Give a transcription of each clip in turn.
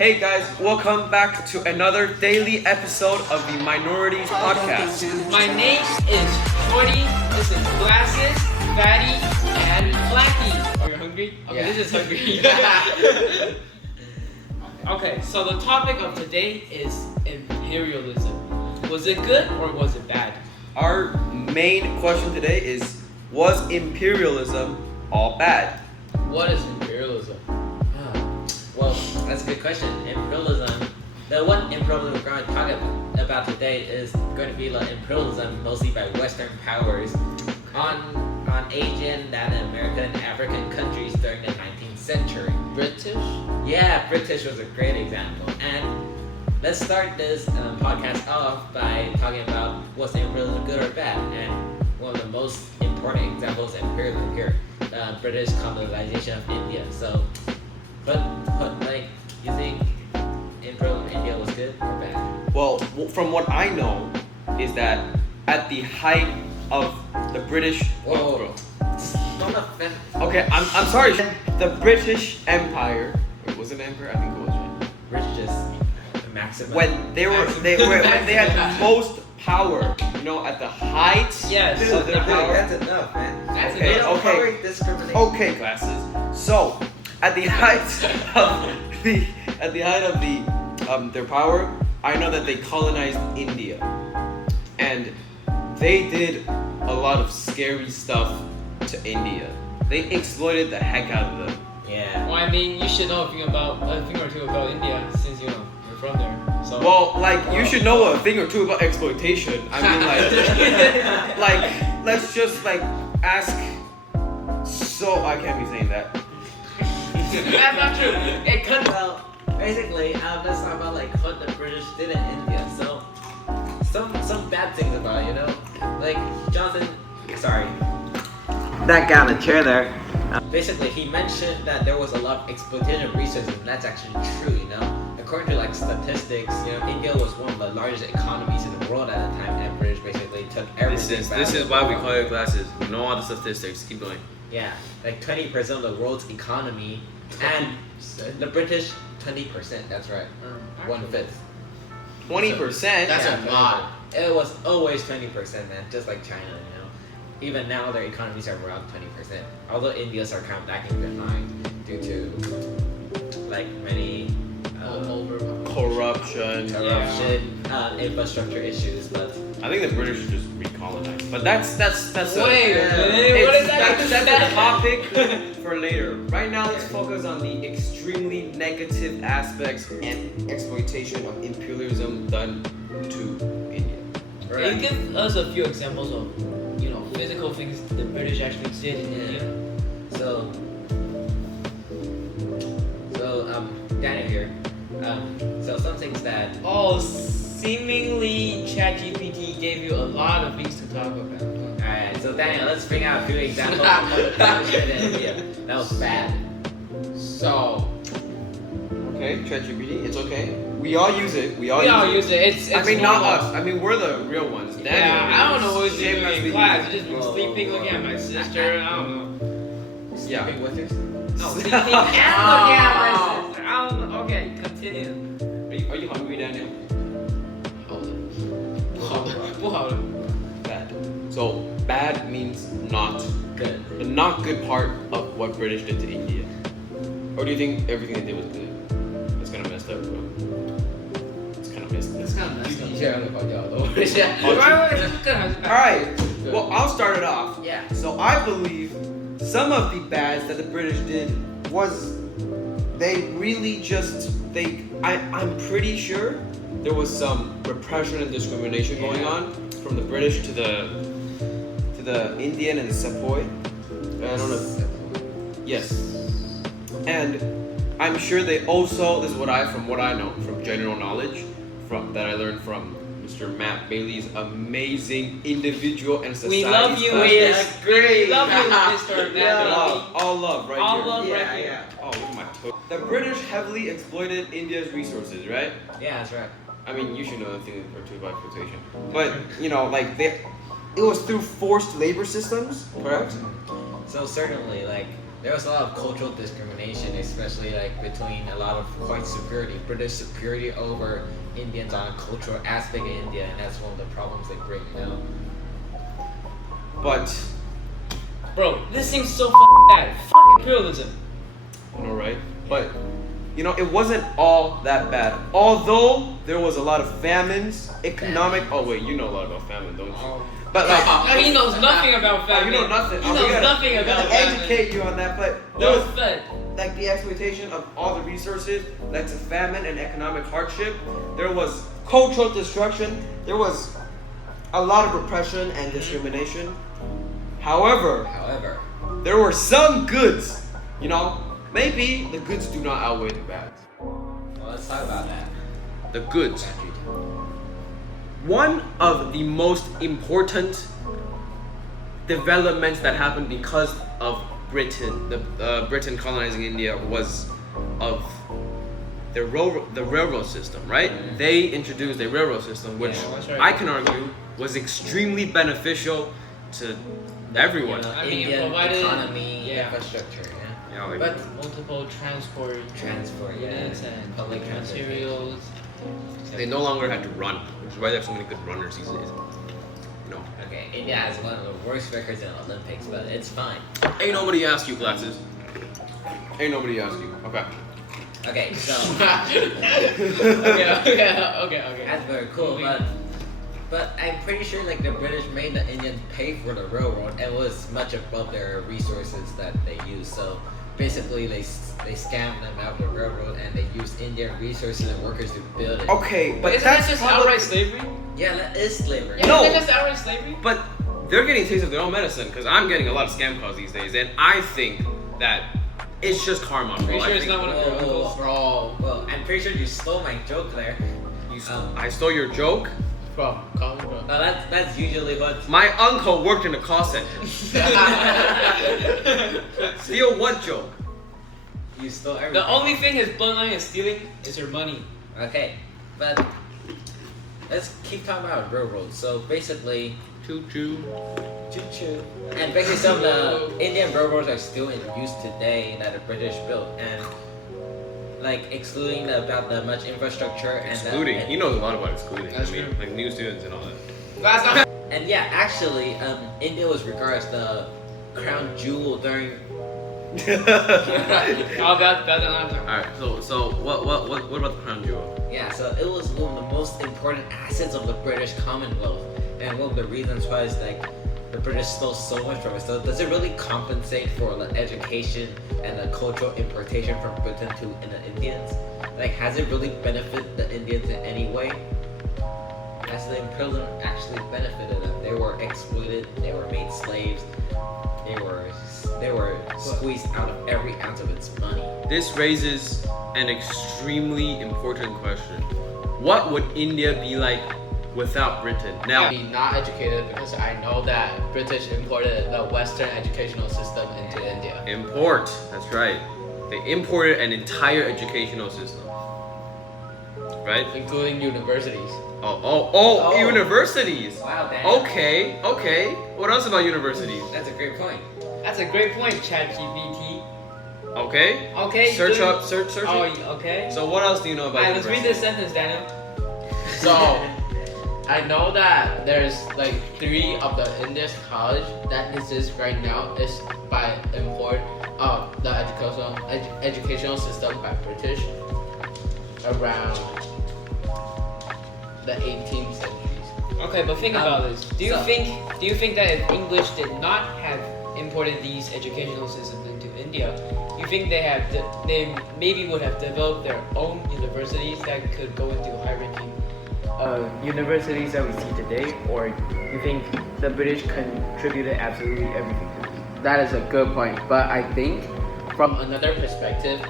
Hey guys, welcome back to another daily episode of the Minorities podcast. My name is Shorty, this is Glasses, Fatty, and Blackie. Are you hungry? Okay, Yeah. this is hungry. Okay, so the topic of today is imperialism. Was it good or was it bad? Our main question today is, was imperialism all bad? What is imperialism? Well, that's a good question. Imperialism, the one imperialism we're going to talk about today is going to be like imperialism mostly by Western powers on Asian, Latin American, and African countries during the 19th century. British? Yeah, British was a great example. And let's start this podcast off by talking about was imperialism good or bad. And one of the most important examples of imperialism here, British colonization of India. So, but like, you think imperialism in India was good or bad? Well, from what I know, is that at the height of the British... Whoa. Don't offend. Okay, I'm sorry. The British Empire... Wait, was it an empire? I think it was, right? British just maximum. When they had the most power, you know, at the height Yes. of their power. That's enough, man. That's Okay, enough. okay. Tolerate discrimination. Okay, classes. So, at the height of their power, I know that they colonized India, and they did a lot of scary stuff to India. They exploited the heck out of them. Yeah. Well, I mean, you should know a thing or two about India since you're from there. So. Well, like you should know a thing or two about exploitation. I mean, like let's just like ask. So I can't be saying that. That's not true. It could. Well, basically, let's talk about like what the British did in India. So, some bad things about it, you know, like Johnson. Sorry, that guy on the chair there. Basically, he mentioned that there was a lot of exploitation of resources, and that's actually true. You know, according to like statistics, you know, India was one of the largest economies in the world at the time, and British basically took everything. This is why we call it classes. We know all the statistics. Keep going. Yeah, like 20% of the world's economy, and the British 20%. That's right, 1/5. 20%. That's Yeah, a lot. It was always 20%, man. Just like China, you know. Even now, their economies are around 20%. Although India's are kind of lagging behind due to like many Corruption. infrastructure issues. But I think the British should just recolonize. But that's Wait, what is that? That's a topic for later. Right now, let's focus on the extremely negative aspects and exploitation of imperialism done to India. Can you give us a few examples of, physical things the British actually did in India? So Daniel here. So some things that Seemingly ChatGPT gave you a lot of things to talk about. Alright, so Daniel, let's bring out a few examples of what the British did in India. That was bad. So, Okay, ChatGPT, it's okay. We all use it. We all use it. It's I mean, not normal. us. I mean, we're the real ones. Daniel Yeah, I don't know what Shame you're must doing be in class. you. You've just been sleeping, looking at my sister. I don't know. Yeah. Sleeping with yours? No, sleeping and looking at my sister. I don't know. Okay, continue. Are you hungry, Daniel?不好了. Bad. So bad means not Good. the not good part of what British did to India. Or do you think everything they did was good? That's kind of messed up, bro. It's kind of messed up. It's kind of messed up. 一下就跑掉了，我一下。All right. Well, I'll start it off. Yeah. So I believe some of the bads that the British did was they really just I'm pretty sure there was some repression and discrimination going on from the British to the Indian and the Sepoy. I don't know. Yes. And I'm sure they also, this is from what I know, from general knowledge, that I learned from Mr. Matt Bailey's amazing individual and society. We love you, class. We love you, Mr. Matt. All love right All here. love right Yeah, here. yeah. Oh, look at my toe. The British heavily exploited India's resources, right? Yeah, that's right. I mean, you should know a thing or two about exploitation. But, it was through forced labor systems, correct? So certainly, like there was a lot of cultural discrimination, especially like between a lot of white superiority, British superiority over Indians on a cultural aspect of India, and that's one of the problems they bring. But Bro, this seems so fucking bad. Fuck imperialism. you know, right? But it wasn't all that bad. Although there was a lot of famines, economic. Oh wait, you know a lot about famine, don't you? But like, He knows nothing about famine. you know nothing. He Oh, we knows gotta- nothing we about gotta famine. educate you on that. But there Well was fed. like the exploitation of all the resources led to famine and economic hardship. There was cultural destruction. There was a lot of repression and discrimination. However, there were some goods. Maybe the goods do not outweigh the bads. Well, let's talk about that. The goods. One of the most important developments that happened because of Britain, Britain colonizing India, was of the railroad system, right? They introduced a railroad system, which Yeah, that's right. I can argue was extremely beneficial to everyone. I mean, it Indian provided- economy, yeah. infrastructure, Like, But Multiple transport transport, units and public materials. they no longer had to run, which is why they have so many good runners these days. Okay, India has one of the worst records in Olympics, but it's fine. Ain't nobody asked you, glasses. Ain't nobody asked you. Okay. Okay, so Okay. that's very cool, Moving. but I'm pretty sure like the British made the Indians pay for the railroad and was much above their resources that they used. So basically, they scammed them out of the railroad and they used Indian resources and workers to build it. Okay, but Isn't that that's just probably- outright slavery? Yeah, that is slavery. Yeah, No. isn't that just outright slavery? But they're getting a taste of their own medicine because I'm getting a lot of scam calls these days, and I think that it's just karma, bro. Pretty sure I it's think not one of your Whoa, whoa, uncles. Bro, well, I'm pretty sure you stole my joke there. I stole your joke. Bro, call me bro. That's usually what. My uncle worked in a call center. Steal what joke? You stole everything. The only thing his bloodline is stealing is your money. Okay, but let's keep talking about railroads. So basically, Choo choo. choo-choo. And basically, some of the Indian railroads are still in use today that the British built, and like excluding about the much infrastructure and Excluding. He knows a lot about excluding. That's I mean, true. like new students and all that. That's not. And yeah, actually, India was regarded as the crown jewel during. Oh, that's not. Alright, so what about the crown jewel? Yeah, so it was one of the most important assets of the British Commonwealth, and one of the reasons why is like the British stole so much from it. So does it really compensate for the education and the cultural importation from Britain to the Indians? Like, has it really benefited the Indians in any way? Has the imperialism actually benefited them? They were exploited. They were made slaves. They were squeezed out of every ounce of its money. This raises an extremely important question. What would India be like without Britain? Now, Be not educated because I know that British imported the Western educational system into India. import. That's right. They imported an entire educational system. Right? Including universities. Oh, universities. Wow, damn. Okay. What else about universities? That's a great point. That's a great point, ChatGPT. Okay. Okay. Search do- up. Search. Oh, okay. So what else do you know about Alright, let's read this universities? sentence, Daniel. So, I know that there's like 3 of the India's college that exist right now is by import of the educational system by British around the 18th centuries. Okay, but think about this. Do you think that if English did not have imported these educational systems into India, you think they maybe would have developed their own universities that could go into high-ranking universities that we see today, or you think the British contributed absolutely everything to this? That is a good point, but I think from another perspective,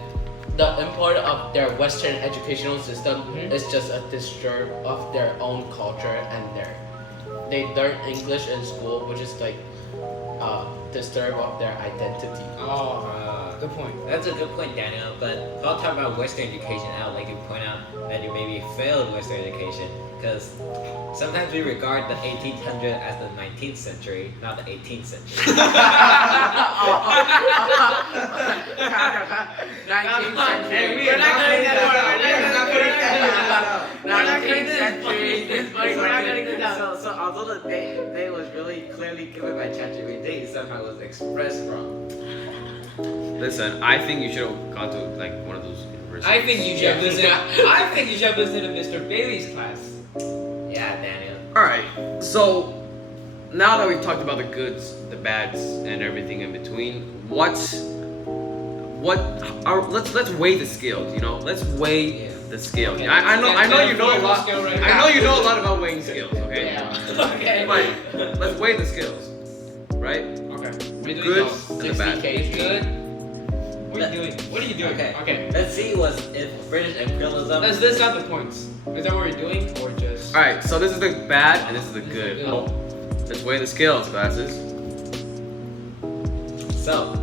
the import of their Western educational system is just a disturb of their own culture, and they learn English in school, which is like disturb of their identity. Good point. That's a good point, Daniel. But I'll talk about Western education now. Like you point out that you maybe failed Western education, because sometimes we regard the 1800 as the 19th century, not the 18th century. 19th century. We're not cutting that out. We're not cutting that out. We're not cutting 19th this. century. We're not cutting this out. So although the day was really clearly given by ChatGPT, somehow was expressed wrong. Listen, I think you should have gone to like one of those universities. I think you should have listened. I think you should have listened to Mr. Bailey's class. Yeah, Daniel. All right. So now that we've talked about the goods, the bads, and everything in between, let's weigh the scales. You know, let's weigh the scales. Okay. I know you know a Scale lot. right I know you know a lot about weighing scales. Okay. Yeah. Okay. But let's weigh the scales, right? Okay. The goods and the 60 bad. kg. Good. What are you doing? What are you doing? Okay. Let's see if British imperialism. Let's list out the points. Is that what we're doing, or just? All right. So this is the bad and this is the good. Good. Oh, let's weigh the scales, classes. So,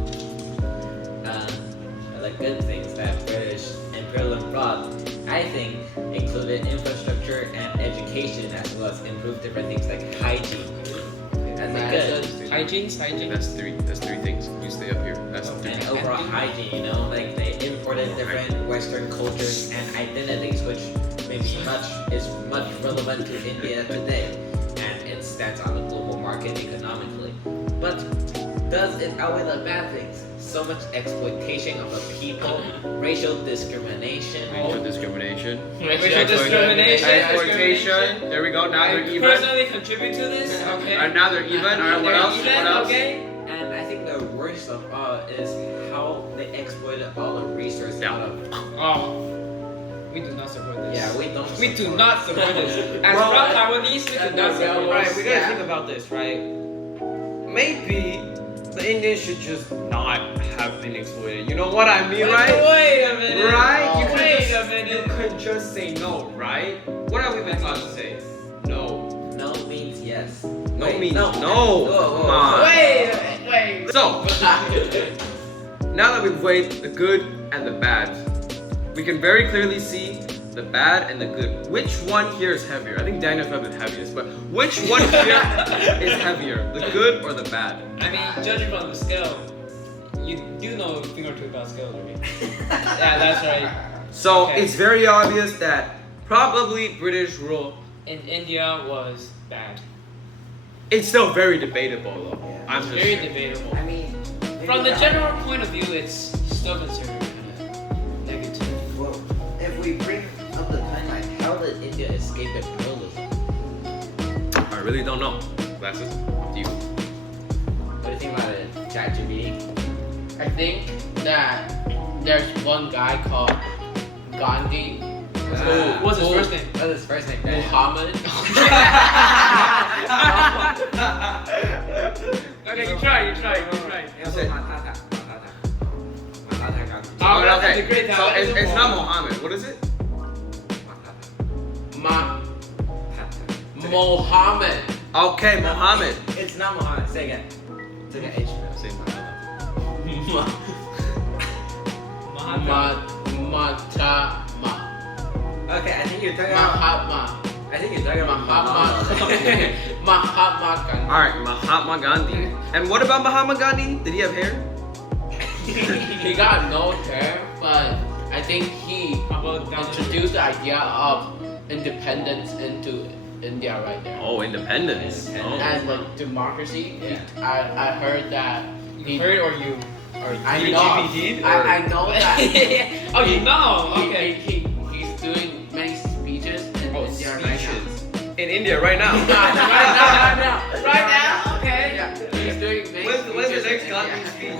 the good things that British imperialism brought, I think, included infrastructure and education, as well as improved different things like hygiene. That's a good. Hygiene. That's three things. You stay up here. That's three. And overall hygiene, you know, like they imported different Western cultures and identities, which is much relevant to India today, and it stands on the global market economically. But does it outweigh the bad things? So much exploitation of the people, racial discrimination. Racial discrimination. Racial discrimination. Exploitation. There we go. Now I they're even. personally contribute to this. Okay. And now they're even. All right. What They're else? even, What else? Okay. And I think the worst of all is how they exploited all the resources Yeah. out of. Oh, we do not support this. Yeah, we don't. We do support- not support this. As Well, from Taiwanese, we do not support Alright, this. we gotta think about this, right? Maybe the Indians should just not have been exploited. You know what I mean, right? Wait a minute. Right? You could Wait just, a minute. You could just say no, right? What have we been taught to say? No. No means yes. No Wait, means no. no. Whoa. Come on. Wait. So, now that we've weighed the good and the bad, we can very clearly see the bad and the good. Which one here is heavier? I think Daniel's probably the heaviest, but which one here is heavier? The good or the bad? I mean, judging from the scale, you do know a thing or two about scales, right? Yeah, that's right. So Okay. it's very obvious that probably British rule. In India was bad. It's still very debatable though. Yeah. I'm just Very saying. debatable. I mean, From the maybe general point of view, it's still considered kind of negative. Well, if we bring up the timeline, how did India escape imperialism? I really don't know. Glasses, up to you. What do you think about it, ChatGPT? I think that there's one guy called Gandhi What's his first name? What's his first name? Daniel? Muhammad. Okay, you try. Also Matata. Gandhi. Oh, that's a great So talent. it's not Mohammed. What is it? Mohammed. Okay, Mohammed. It's not Muhammad. Say again. Take an H. Say Mohammed. Matama. Okay, I think you're talking about. Mahatma. I think you're talking about Mahatma. Mahatma Gandhi. All right, Mahatma Gandhi. And what about Mahatma Gandhi? Did he have hair? He got no hair, but I think he About introduced the idea of independence into India right there. Oh, independence. Independence. And like democracy, Yeah. I heard that You heard or you? I you know. GPT'd, or- I know that. Oh, you know? Okay. He's doing many speeches in Oh, India right speeches. In India right now. now. Right now. Okay. Yeah. He's doing many When's the speeches next in Gandhi India. speech?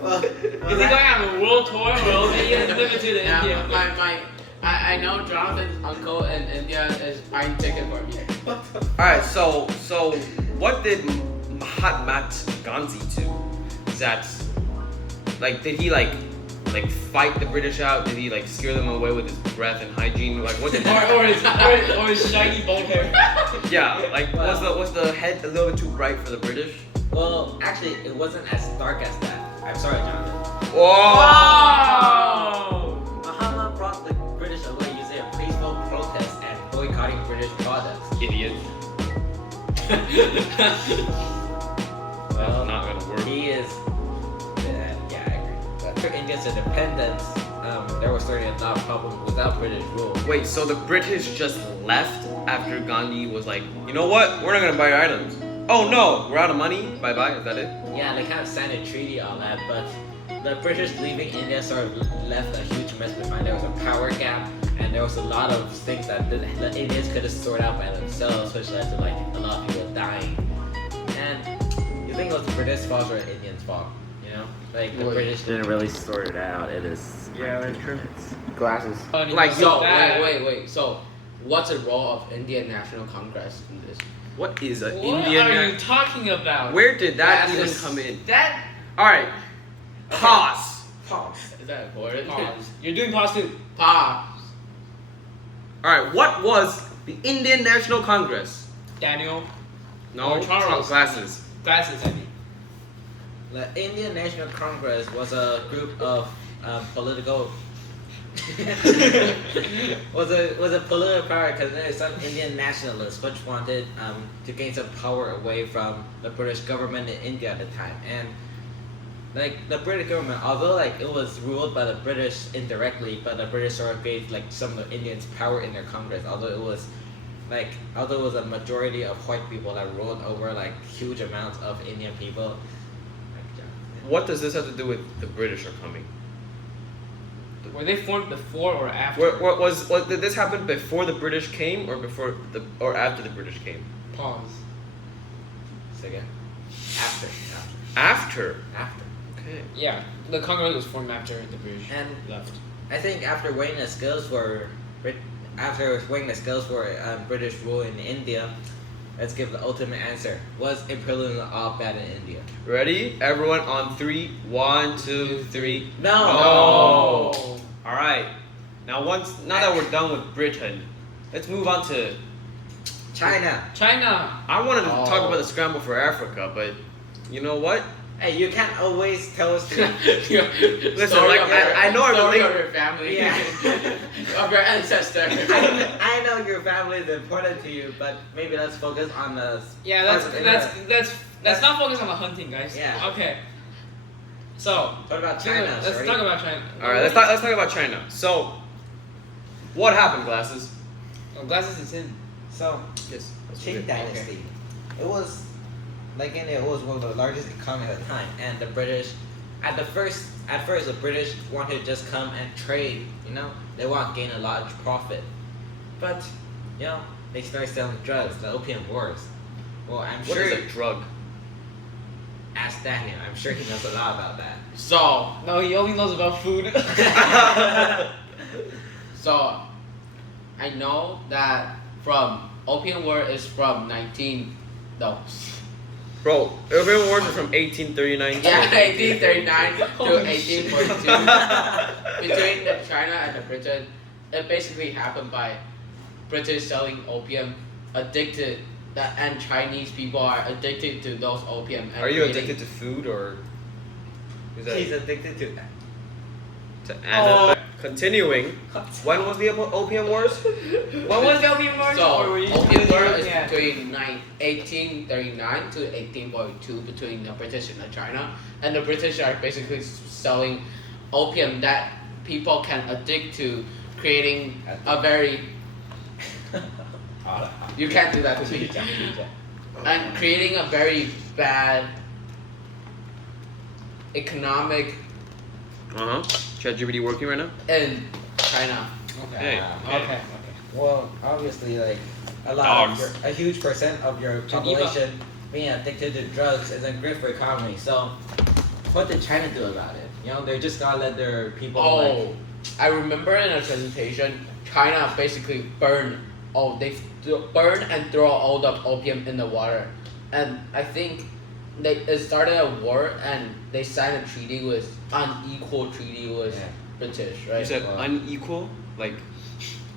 Well, Is he going on a world tour or will he limited to Yeah, India? I know Jonathan's uncle in India is buying ticket for me. Alright, so what did Mahatma Gandhi do? Is that like did he like fight the British out? Did he like scare them away with his breath and hygiene? Like what did or his shiny bald hair. Yeah, like was the head a little bit too bright for the British? well, actually, it wasn't as dark as that. I'm sorry, Jonathan. Whoa! Oh! Well, Not gonna work. he is. Yeah, I agree. After India's independence, there was certainly a lot of problems without British rule. Wait, so the British just left after Gandhi was like, you know what? We're not gonna buy your items. Oh no, we're out of money. Bye bye. Is that it? Yeah, they kind of signed a treaty on that, but the British leaving India sort of left a huge mess behind. There was a power gap, and there was a lot of things that the Indians could have sorted out by themselves, which led to like a lot of people dying. And you think it was the British fault or the Indians' fault? You know, like the British didn't really sort it out. It is. Yeah, that's true. Glasses. Like, So that. wait. So, what's the role of Indian National Congress in this? What is an What Indian? are you talking about? Where did that That even is- come in? That All right, pause. Is that important? pause. You're doing pause too. Pause. All right, what was the Indian National Congress? Daniel, No, Or Charles. glasses. glasses. I mean. The Indian National Congress was a group of political. was a political power because there were some Indian nationalists which wanted to gain some power away from the British government in India at the time, and like the British government, although like it was ruled by the British indirectly, but the British sort of gave like some of the Indians power in their Congress, although it was a majority of white people that ruled over like huge amounts of Indian people. What does this have to do with the British are coming? Were they formed before or after? Did this happen before the British came, or or after the British came? Pause. Second. After. After. Okay. Yeah, the Congress was formed after the British And left. I think after weighing the scales for British rule in India, let's give the ultimate answer. Was imperialism all bad in India? Ready? Everyone on 3. 1, 2, 3. No. No. All right. Now that we're done with Britain, let's move on to. China. China. I wanted to talk Oh. about the scramble for Africa, but you know what? Hey, you can't always tell us to. Listen, Story like, of your- I know I story relate- of your family. Yeah. Of your ancestor. I know your family is important to you, but maybe let's focus on the. Yeah, parts of India. let's not focus on the hunting, guys. Yeah. Okay. So What about China? let's Sorry? talk about China. All right, let's talk about China. So, what happened, glasses? Oh, glasses is in. So, Yes. Qing Dynasty. It was like India. It was one of the largest economies at the time, and the British, at first, the British wanted to just come and trade. You know, they want to gain a large profit, but you know, they started selling drugs, the Opium Wars. Well, I'm What sure. is a drug? Ask Daniel. I'm sure he knows a lot about that. So, No, he only knows about food. so, I know that from Opium War is from 19. No. Bro, Opium Wars are from 1839. Yeah, 1839 to Holy 1842. Between the China and the Britain, it basically happened by British selling opium, addicted, and Chinese people are addicted to those opium. And Are you creating- addicted to food or is that He's addicted to. to anime? Continuing, when was the Opium Wars? What was the Opium Wars? So, Or were you Opium War is yeah. between 1839 to 1842 between the British and the China. And the British are basically selling opium that people can addict to, creating a very... You can't do that to me. And creating a very bad economic Uh huh. ChatGPT working right now? in China. Hey. Okay. Well, obviously, like a huge percent of your Geneva. population being addicted to drugs isn't great for economy. So, what did China do about it? You know, they just gotta let their people. Oh, I remember in a presentation, China basically burned. They burn and throw all the opium in the water, and I think it started a war and they signed a treaty with unequal treaty with Yeah. British, right? You said unequal, like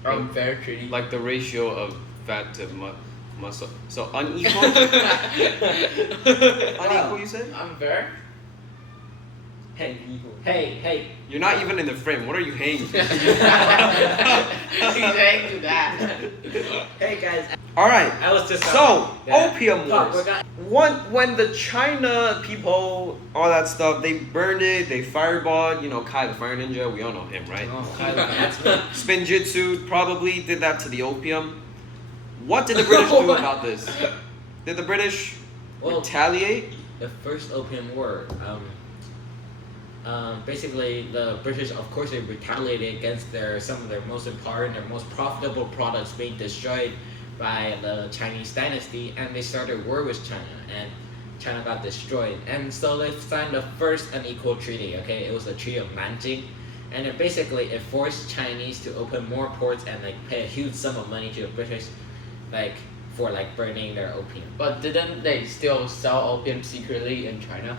unfair treaty. like the ratio of fat to muscle. So unequal. Unequal, you said? Unfair. Hey, You're not even in the frame. What are you hanging? He's saying to that. hey, guys. All right. I was just So yeah. opium Talk, wars. we're gonna- When the China people, all that stuff, they burned it, they fireballed. You know, Kai the Fire Ninja. We all know him, right? Oh, That's me. Spin Jitsu probably did that to the opium. What did the British do about this? Did the British Well, retaliate? the first Opium War. Basically, the British, of course, they retaliated against some of their most important, their most profitable products being destroyed by the Chinese dynasty, and they started war with China, and China got destroyed. And so they signed the first unequal treaty. Okay, it was the Treaty of Nanjing, and it forced Chinese to open more ports and like pay a huge sum of money to the British, like for like burning their opium. But didn't they still sell opium secretly in China?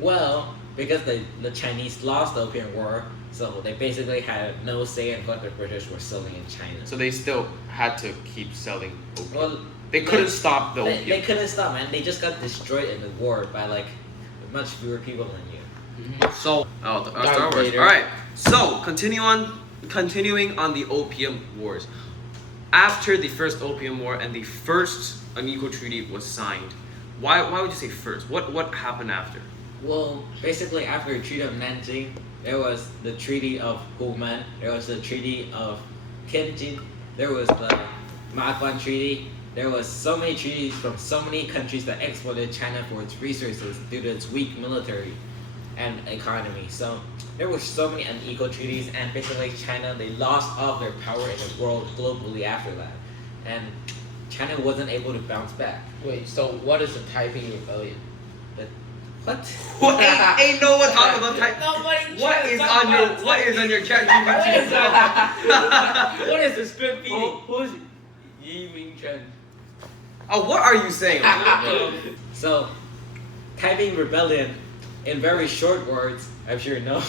Well, because the Chinese lost the Opium War, so they basically had no say in what the British were selling in China. So they still had to keep selling opium. Well, They couldn't stop the they opium. couldn't stop, man. They just got destroyed in the war by like much fewer people than you. So, Star Wars. Vader. All right. So, continuing on the Opium Wars. After the first Opium War and the first unequal treaty was signed, why would you say first? What happened after? Well, basically after the Treaty of Nanjing, there was the Treaty of Human, there was the Treaty of Tianjin, there was the Maguan Treaty. There was so many treaties from so many countries that exploited China for its resources due to its weak military and economy. So there were so many unequal treaties, and basically China, they lost all of their power in the world globally after that. And China wasn't able to bounce back. Wait, so what is the Taiping Rebellion? What? What ain't no one talking about type. Nobody. What is on your chat GPT? What is the spin feeding? Who's Yi Ming Chen? Oh, what are you saying? So, Taiping Rebellion, in very short words, I'm sure you know.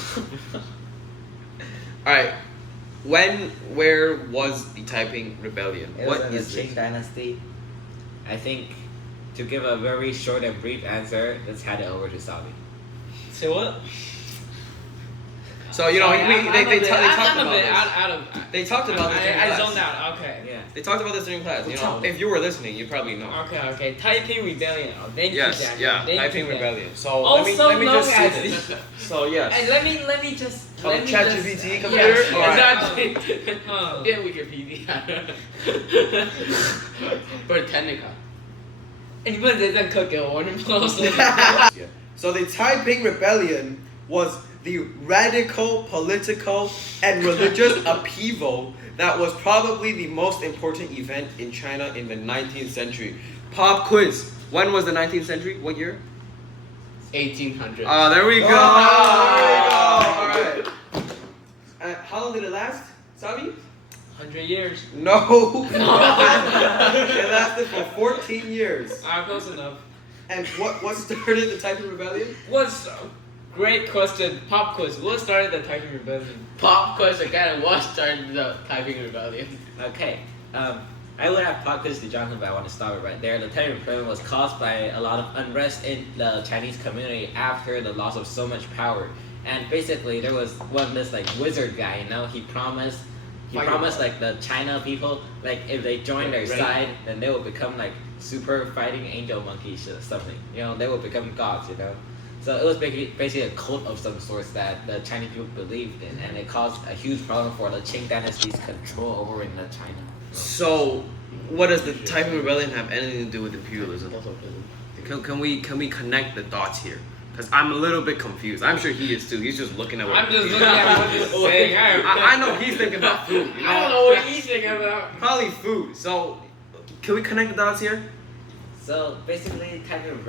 All right. Where was the Taiping Rebellion? It was What in the is Qing it? Dynasty. I think, to give a very short and brief answer, let's hand it over to Savi. Say what? So you know, they talked I'm a about bit this. out of. They talked about this during I class. zoned out. Okay. Yeah. They talked about this during class. You know, if you were listening, you probably know. Okay. Taiping Rebellion. Oh, thank Yes, you, Daniel. yeah, Thank Taiping you, Daniel. Rebellion. So Also let me just known see as- this. So yes. And let me just. Oh, let me ChatGPT just- computer? Yes, Alright. exactly. Yeah, Wikipedia. Britannica. 哎，你不能直接这样刻给我，我就不知道说。 So the Taiping Rebellion was the radical political and religious upheaval that was probably the most important event in China in the 19th century. Pop quiz. When was the 19th century? What year? 1800. Oh, there we go. Oh. There we go. All right. How long did it last, Savi? 100 years. No. It lasted for 14 years. Close enough. And what started the Taiping Rebellion? What's great question? Pop quiz. What started the Taiping Rebellion? Pop quiz again. What started the Taiping Rebellion? Okay. I would have pop quiz to Jonathan, but I want to stop it right there. The Taiping Rebellion was caused by a lot of unrest in the Chinese community after the loss of so much power. And basically, there was this like wizard guy. You know, he promised like the China people, like if they join their side, then they will become like super fighting angel monkeys or something. You know, they will become gods. You know. So it was basically a cult of some sorts that the Chinese people believed in, and it caused a huge problem for the Qing dynasty's control over in China. So, what does the Taiping Rebellion have anything to do with imperialism? Can we connect the dots here? Because I'm a little bit confused. I'm sure he is too. He's just looking at what I'm just looking at what he's saying. I know he's thinking about food. You know? I don't know what he's thinking about. Probably food. So, can we connect the dots here? So basically, Taiping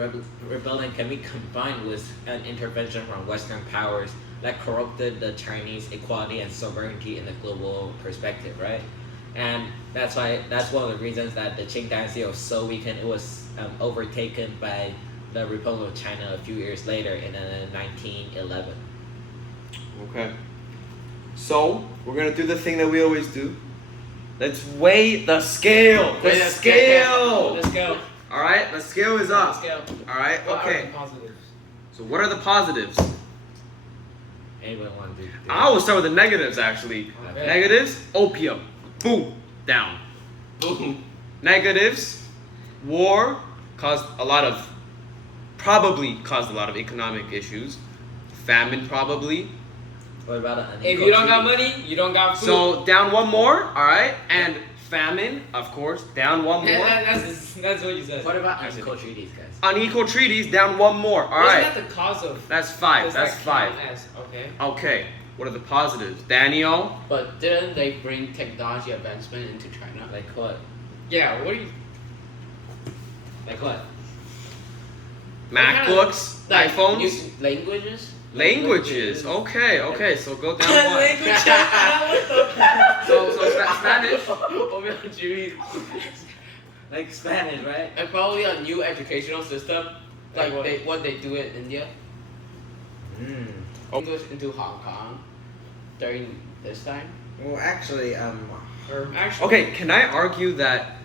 Rebellion can be combined with an intervention from Western powers that corrupted the Chinese equality and sovereignty in the global perspective, right? And that's one of the reasons that the Qing dynasty was so weakened. It was overtaken by the Republic of China a few years later in 1911. Okay. So, we're going to do the thing that we always do. Let's weigh the scale. The scale. Let's go. All right, the scale is up. Let's go. All right, What are okay. the positives? So, what are the positives? Anyone want to do? I will start with the negatives, actually. Okay. Negatives, opium. Boom, down. Boom, Negatives: war probably caused a lot of economic issues. Famine probably. What about an If unequal you don't got treaty? money, you don't got food. So down one more, all right, and famine, of course, down one more. That's what you said. What about That's unequal treaties, guys? Unequal treaties, down one more. All Wasn't right, that the cause of? that's 5. does That's that 5. count as- okay. Okay, what are the positives? Daniel. But didn't they bring technology advancement into China? Like what? Yeah. What do you? Like what? MacBooks, Like iPhones, new languages. languages. Okay, so go down one. Language. So Spanish. Like Spanish, right? And probably a new educational system, like Like what? what they do in India. Mm. English into Hong Kong during this time. Well, actually, Or actually. Okay, can I argue that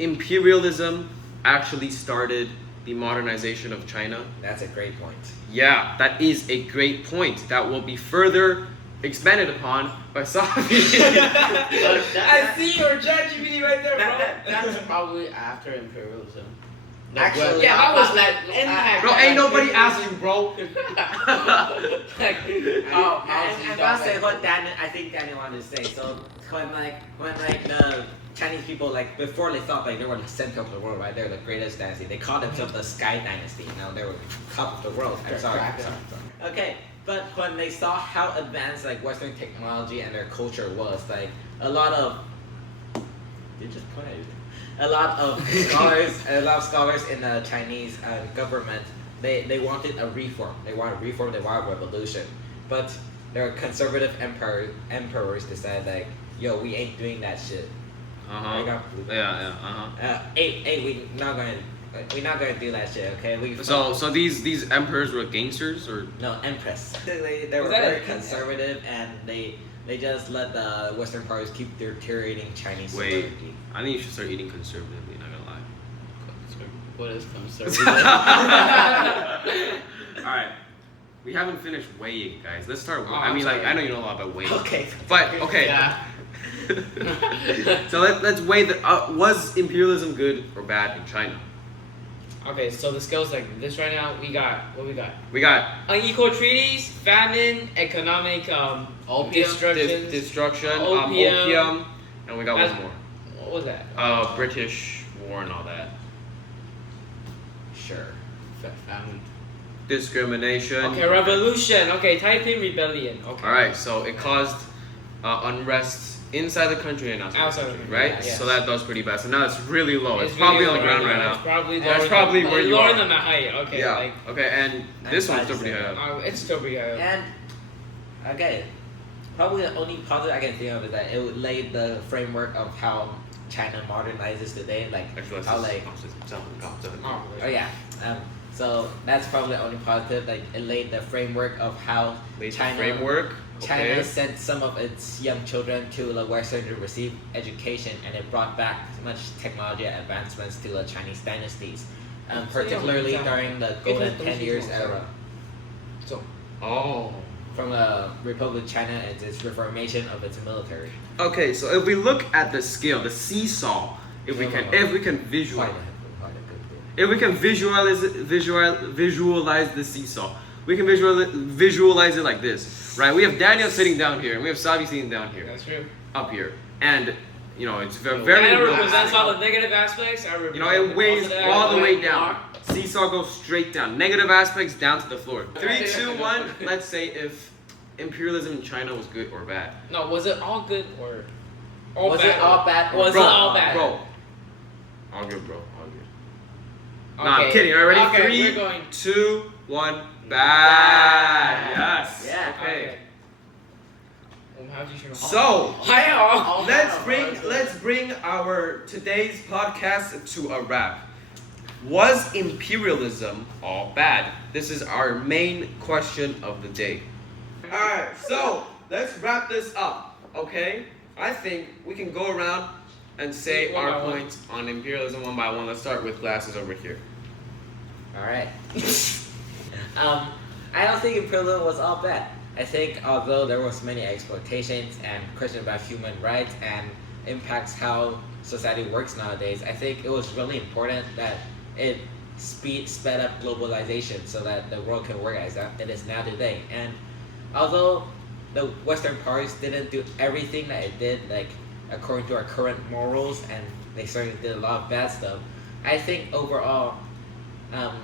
imperialism actually started the modernization of China? that's a great point. Yeah, that is a great point. That will be further expanded upon by Savi. I see your ChatGPT right there, bro. That's probably after imperialism. Actually, Yeah, that was like impact. Bro, ain't nobody asked you, bro. like, And I'll say what Daniel, I think Daniel wanted to say. So when the Chinese people, like, before they thought like they were the center of the world, right? They're the greatest dynasty. They called themselves the Sky Dynasty. Now they were top of the world. I'm sorry. Okay, but when they saw how advanced like Western technology and their culture was, like a lot of scholars in the Chinese government, they wanted a reform. They wanted reform. They wanted revolution. But their conservative emperors decided like, yo, we ain't doing that shit. Hey, we're not gonna do that shit. Okay, So these emperors were gangsters or? no empress. they were Was that very a- conservative and they just let the Western powers keep deteriorating Chinese Wait. sovereignty. I think you should start eating conservatively. Not gonna lie. What is conservative? All right, we haven't finished weighing, guys. Let's start. Oh, I mean, I'm like sorry. I know you know a lot about weighing. Okay. But okay. Yeah. So let's weigh was imperialism good or bad in China? Okay, so the scales like this right now. We got what we got. We got Unequal treaties, famine, economic destruction. destruction, Opium. opium, and we got That's- one more. What was that? British War and all that. Sure. Family. Discrimination. Okay, revolution. Okay, type in rebellion. Okay. All right, so it caused unrest inside the country and outside Outside the the country, country, right? yes. So that's pretty bad. So now it's really low. It's really probably on low the ground right It's now. probably That's lower probably than, where you lower are. than the height. Okay. Yeah. Like, Okay, and this I'm one's still pretty fine. high up. it's still pretty high. And okay, probably the only positive I can think of is that it laid the framework of how China modernizes today, like Actually, how like Oh, oh yeah. So that's probably the only positive. Like it laid the framework of how China framework. China Okay. sent some of its young children to the Western to receive education, and it brought back much technology advancements to the Chinese dynasties, particularly during the Golden 10 Years era, Oh. from the Republic of China and its reformation of its military. Okay, so if we look at the scale, the seesaw, if we can visualize. If we can visualize the seesaw, we can visualize it like this, right? We have Daniel sitting down here, and we have Savi sitting down here, That's true. up here, and you know it's very Daniel realistic. represents all the negative aspects. I You know, it weighs represent all the way positive down. Seesaw goes straight down. Negative aspects down to the floor. 3, 2, 1. Let's say if imperialism in China was good or bad. No, was it all good or all Was bad? it all bad? Was Bro, it all bad? Bro. All good, bro. All good. Okay. Nah, I'm kidding. All right, ready? Okay, 3, we're going. 2, 1. Bad. Yes. Yeah. Okay. How'd you turn off? So Hi. let's bring our today's podcast to a wrap. Was imperialism all bad? This is our main question of the day. All right, so let's wrap this up. Okay, I think we can go around and say One by our one. points on imperialism one by one. Let's start with glasses over here. All right. I don't think imperialism was all bad. I think although there was many exploitations and questions about human rights and impacts how society works nowadays, I think it was really important that it sped up globalization so that the world can work as it is now today. And although the Western powers didn't do everything that it did, like according to our current morals, and they certainly did a lot of bad stuff, I think overall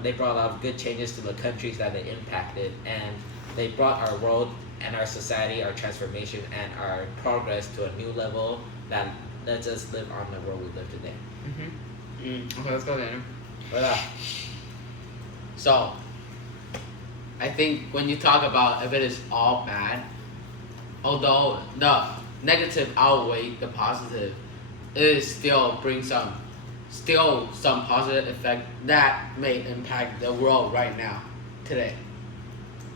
they brought a lot of good changes to the countries that they impacted, and they brought our world and our society, our transformation, and our progress to a new level that lets us live on the world we live today. Okay, let's go Daniel. So, I think when you talk about if it is all bad, although the negative outweigh the positive, it still brings some positive effect that may impact the world right now, today.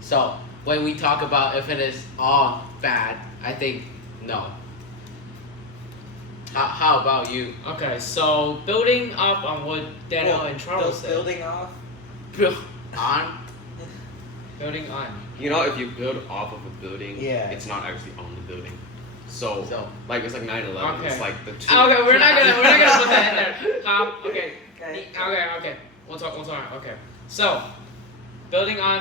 So when we talk about if it is all bad, I think no. How about you? Okay, so building up on what Daniel and Charles said. Building off. On? Building on. You know, if you build off of a building, Yeah. it's not actually on the building. So, So- like it's like 9/11. Okay. It's like the two. Okay, we're not gonna put that in there. Okay. Okay. Okay. We'll talk. Okay. So, building on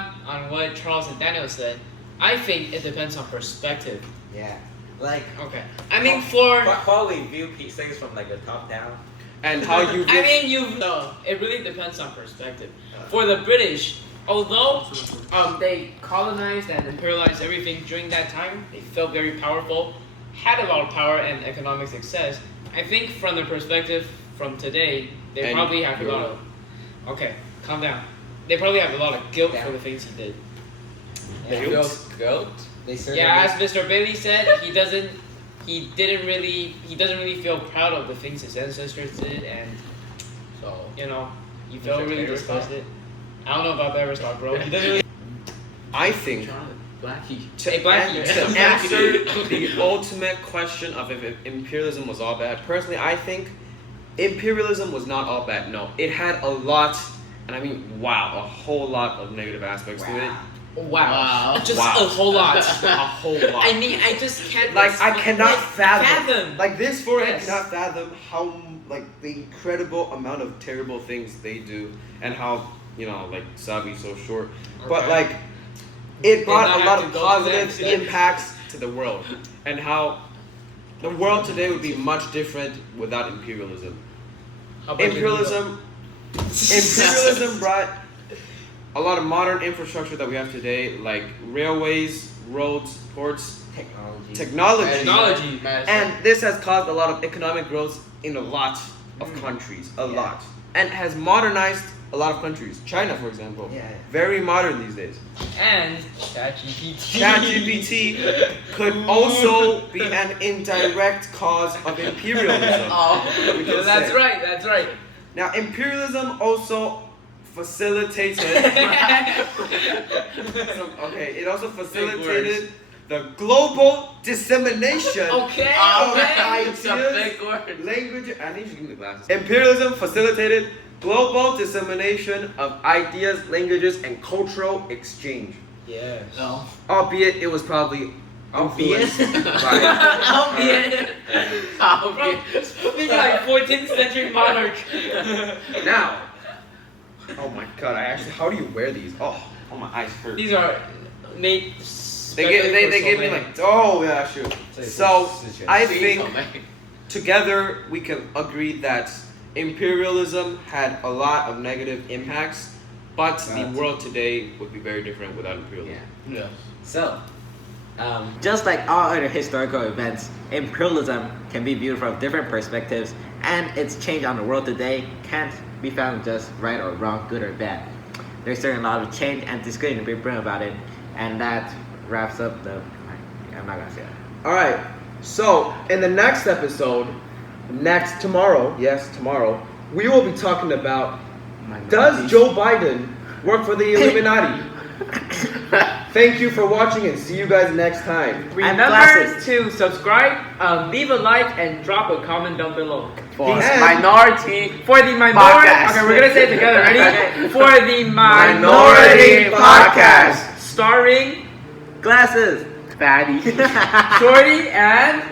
what Charles and Daniel said, I think it depends on perspective. Yeah. Like Okay. I mean, for while we view things from like the top down. And how you. I mean, it really depends on perspective. For the British, although they colonized and imperialized everything during that time, they felt very powerful, had a lot of power and economic success. I think from the perspective from today, they And probably have a lot of. Okay, calm down. They probably have a lot of guilt Yeah. for the things he did. Yeah. Feels guilt? They certainly. Yeah, as Mr. Bailey said, he doesn't really feel proud of the things his ancestors did, and So he felt really disgusted. I don't know about the Everstock, bro. He doesn't really. I think Blackie. Hey, Blackie. to answer the ultimate question of if imperialism was all bad, personally, I think imperialism was not all bad. No, it had a lot, and I mean, a whole lot of negative aspects to it. Wow. Just Wow. a whole lot. A whole lot. I just can't. Like I cannot fathom. fathom. Like this forehead Yes. cannot fathom how like the incredible amount of terrible things they do, and how like Savi so short, but Okay. like it brought not a lot have of to go to positive that. impacts to the world, and how the world today would be much different without imperialism. How about Imperialism brought a lot of modern infrastructure that we have today, like railways, roads, ports, technology. Technology. And this has caused a lot of economic growth in a lot of countries, a lot, and has modernized a lot of countries. China, for example, very modern these days. And ChatGPT. ChatGPT could also be an indirect cause of imperialism. we can That's say. right. That's right. Now, imperialism also facilitated. It also facilitated the global dissemination Okay. of Okay. It's a ideas, big word. language. I need you to give me the glasses. Imperialism facilitated global dissemination of ideas, languages, and cultural exchange. Yes. No. Albeit it was probably influenced by. Speaking like 14th century monarch. Now, oh my god! how do you wear these? Oh, my eyes hurt. These are made. They gave me like, oh yeah, shoot. So I think together we can agree that imperialism had a lot of negative impacts, but the world today would be very different without imperialism. Yeah. So, just like all other historical events, imperialism can be viewed from different perspectives, and its change on the world today can't be found just right or wrong, good or bad. There's certainly a lot of change and discussion to be bring about it, and that wraps up the. I'm not gonna say that. All right. So in the next episode, tomorrow, we will be talking about does Joe Biden work for the Illuminati? Thank you for watching and see you guys next time. Remember to subscribe, leave a like, and drop a comment down below. For And- Minority For the minority. Podcast. Okay, we're gonna say it together. Ready? For the Minority Podcast. starring Glasses. Fatty. Shorty and.